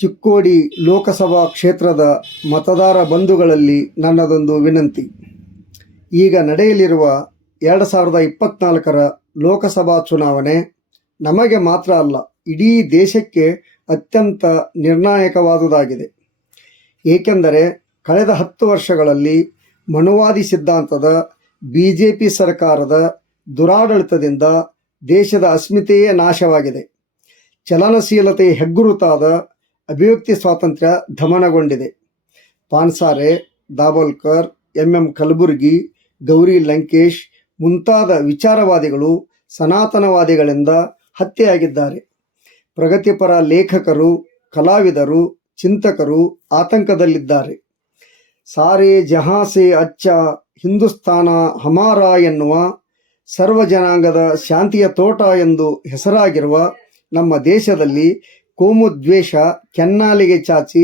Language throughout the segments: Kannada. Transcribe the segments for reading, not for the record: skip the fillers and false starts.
ಚಿಕ್ಕೋಡಿ ಲೋಕಸಭಾ ಕ್ಷೇತ್ರದ ಮತದಾರ ಬಂಧುಗಳಲ್ಲಿ ನನ್ನದೊಂದು ವಿನಂತಿ. ಈಗ ನಡೆಯಲಿರುವ 2024ರ ಲೋಕಸಭಾ ಚುನಾವಣೆ ನಮಗೆ ಮಾತ್ರ ಅಲ್ಲ, ಇಡೀ ದೇಶಕ್ಕೆ ಅತ್ಯಂತ ನಿರ್ಣಾಯಕವಾದುದಾಗಿದೆ. ಏಕೆಂದರೆ ಕಳೆದ 10 ವರ್ಷಗಳಲ್ಲಿ ಮನುವಾದಿ ಸಿದ್ಧಾಂತದ BJP ಸರ್ಕಾರದ ದುರಾಡಳಿತದಿಂದ ದೇಶದ ಅಸ್ಮಿತೆಯೇ ನಾಶವಾಗಿದೆ. ಚಲನಶೀಲತೆ ಹೆಗ್ಗುರುತಾದ ಅಭಿವ್ಯಕ್ತಿ ಸ್ವಾತಂತ್ರ್ಯ ದಮನಗೊಂಡಿದೆ. ಪಾನ್ಸಾರೆ, ದಾಬೋಲ್ಕರ್, MM ಕಲಬುರ್ಗಿ, ಗೌರಿ ಲಂಕೇಶ್ ಮುಂತಾದ ವಿಚಾರವಾದಿಗಳು ಸನಾತನವಾದಿಗಳಿಂದ ಹತ್ಯೆಯಾಗಿದ್ದಾರೆ. ಪ್ರಗತಿಪರ ಲೇಖಕರು, ಕಲಾವಿದರು, ಚಿಂತಕರು ಆತಂಕದಲ್ಲಿದ್ದಾರೆ. ಸಾರೆ ಜಹಾಂ ಸೆ ಅಚ್ಚಾ ಹಿಂದೂಸ್ತಾನ ಹಮಾರಾ ಎನ್ನುವ ಸರ್ವ ಜನಾಂಗದ ಶಾಂತಿಯ ತೋಟ ಎಂದು ಹೆಸರಾಗಿರುವ ನಮ್ಮ ದೇಶದಲ್ಲಿ ಕೋಮು ದ್ವೇಷ ಕೆನ್ನಾಲಿಗೆ ಚಾಚಿ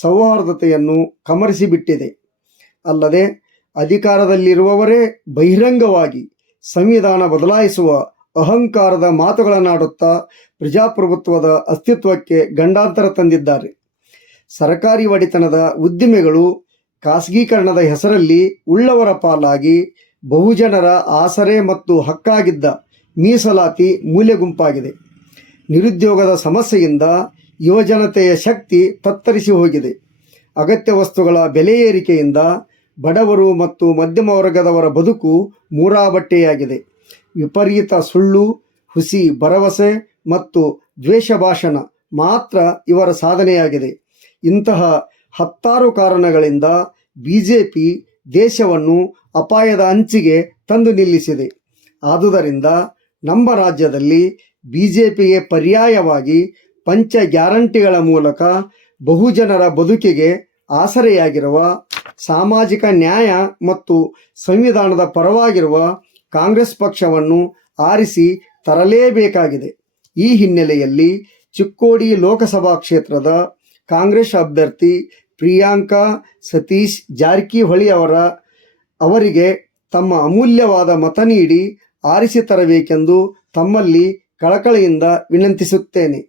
ಸೌಹಾರ್ದತೆಯನ್ನು ಕಮರಿಸಿಬಿಟ್ಟಿದೆ. ಅಲ್ಲದೆ ಅಧಿಕಾರದಲ್ಲಿರುವವರೇ ಬಹಿರಂಗವಾಗಿ ಸಂವಿಧಾನ ಬದಲಾಯಿಸುವ ಅಹಂಕಾರದ ಮಾತುಗಳನ್ನಾಡುತ್ತಾ ಪ್ರಜಾಪ್ರಭುತ್ವದ ಅಸ್ತಿತ್ವಕ್ಕೆ ಗಂಡಾಂತರ ತಂದಿದ್ದಾರೆ. ಸರ್ಕಾರಿ ಒಡೆತನದ ಉದ್ದಿಮೆಗಳು ಖಾಸಗೀಕರಣದ ಹೆಸರಲ್ಲಿ ಉಳ್ಳವರ ಪಾಲಾಗಿ ಬಹುಜನರ ಆಸರೆ ಮತ್ತು ಹಕ್ಕಾಗಿದ್ದ ಮೀಸಲಾತಿ ಮೂಲೆಗುಂಪಾಗಿದೆ. ನಿರುದ್ಯೋಗದ ಸಮಸ್ಯೆಯಿಂದ ಯುವಜನತೆಯ ಶಕ್ತಿ ತತ್ತರಿಸಿ ಹೋಗಿದೆ. ಅಗತ್ಯ ವಸ್ತುಗಳ ಬೆಲೆ ಏರಿಕೆಯಿಂದ ಬಡವರು ಮತ್ತು ಮಧ್ಯಮ ವರ್ಗದವರ ಬದುಕು ಮೂರಾಬಟ್ಟೆಯಾಗಿದೆ. ವಿಪರೀತ ಸುಳ್ಳು, ಹುಸಿ ಭರವಸೆ ಮತ್ತು ದ್ವೇಷ ಭಾಷಣ ಮಾತ್ರ ಇವರ ಸಾಧನೆಯಾಗಿದೆ. ಇಂತಹ ಹತ್ತಾರು ಕಾರಣಗಳಿಂದ BJP ದೇಶವನ್ನು ಅಪಾಯದ ಅಂಚಿಗೆ ತಂದು ನಿಲ್ಲಿಸಿದೆ. ಆದುದರಿಂದ ನಮ್ಮ ರಾಜ್ಯದಲ್ಲಿ BJPಗೆ ಪರ್ಯಾಯವಾಗಿ ಪಂಚ ಗ್ಯಾರಂಟಿಗಳ ಮೂಲಕ ಬಹುಜನರ ಬದುಕಿಗೆ ಆಸರೆಯಾಗಿರುವ, ಸಾಮಾಜಿಕ ನ್ಯಾಯ ಮತ್ತು ಸಂವಿಧಾನದ ಪರವಾಗಿರುವ ಕಾಂಗ್ರೆಸ್ ಪಕ್ಷವನ್ನು ಆರಿಸಿ ತರಲೇಬೇಕಾಗಿದೆ. ಈ ಹಿನ್ನೆಲೆಯಲ್ಲಿ ಚಿಕ್ಕೋಡಿ ಲೋಕಸಭಾ ಕ್ಷೇತ್ರದ ಕಾಂಗ್ರೆಸ್ ಅಭ್ಯರ್ಥಿ ಪ್ರಿಯಾಂಕಾ ಸತೀಶ್ ಜಾರಕಿಹೊಳಿ ಅವರಿಗೆ ತಮ್ಮ ಅಮೂಲ್ಯವಾದ ಮತ ನೀಡಿ ಆರಿಸಿ ತರಬೇಕೆಂದು ತಮ್ಮಲ್ಲಿ ಕಳಕಳಿಯಿಂದ ವಿನಂತಿಸುತ್ತೇನೆ.